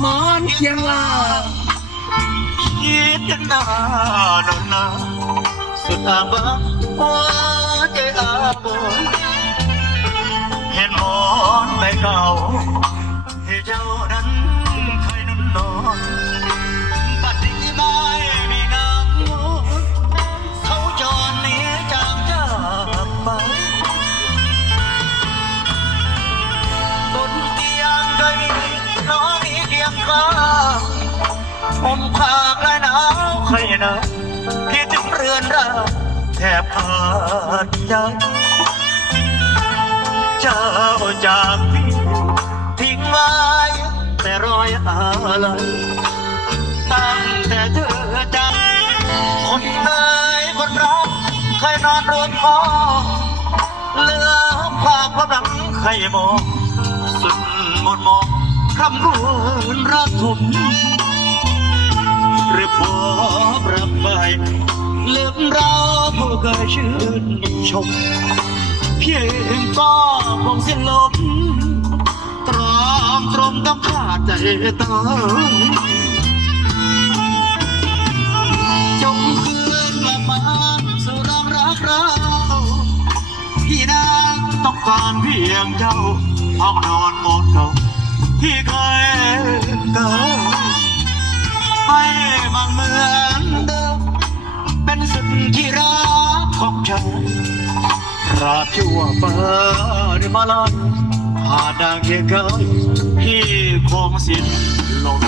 หมอนเคียงลาคิดกันนานนานสุดอาบังหัวใจอาบนเห็นหมอนใบเก่าที่เจ้านั้นเคยนุ่นนอนบัดนี้ไม่มีน้ำมูเขาจรหนีจากเจ้าไปบนเตียงเคยมีน้องนี้เคียงข้างผมพากลายหนาวใครนะคิดถึงเรือนร่างแทบขาดใจเจ้าจากพี่ทิ้งไว้แต่รอยอะไรตั้งแต่เธอจากคนไหนคนรักเคยนอนรถคอเหลือความหลังใครมองสุดหมดมองคำรุนระทมหรือพบรับไปลืมเราผู้เคยชื่นชมเพียงก็คงสิ้นลมตรอมตรมต้องขาดใจตายจงคืนกลับมาสู่รองรักเราพี่นางต้องการเพียงเจ้าห้องนอนหมดเก่าที่เคยเกิดให้มันเหมือนเดิมเป็นสุดที่รักของฉันราบชั่วฟ้าได้มาลอยหาดดังเคียงเคยพี่คงสิ้นลม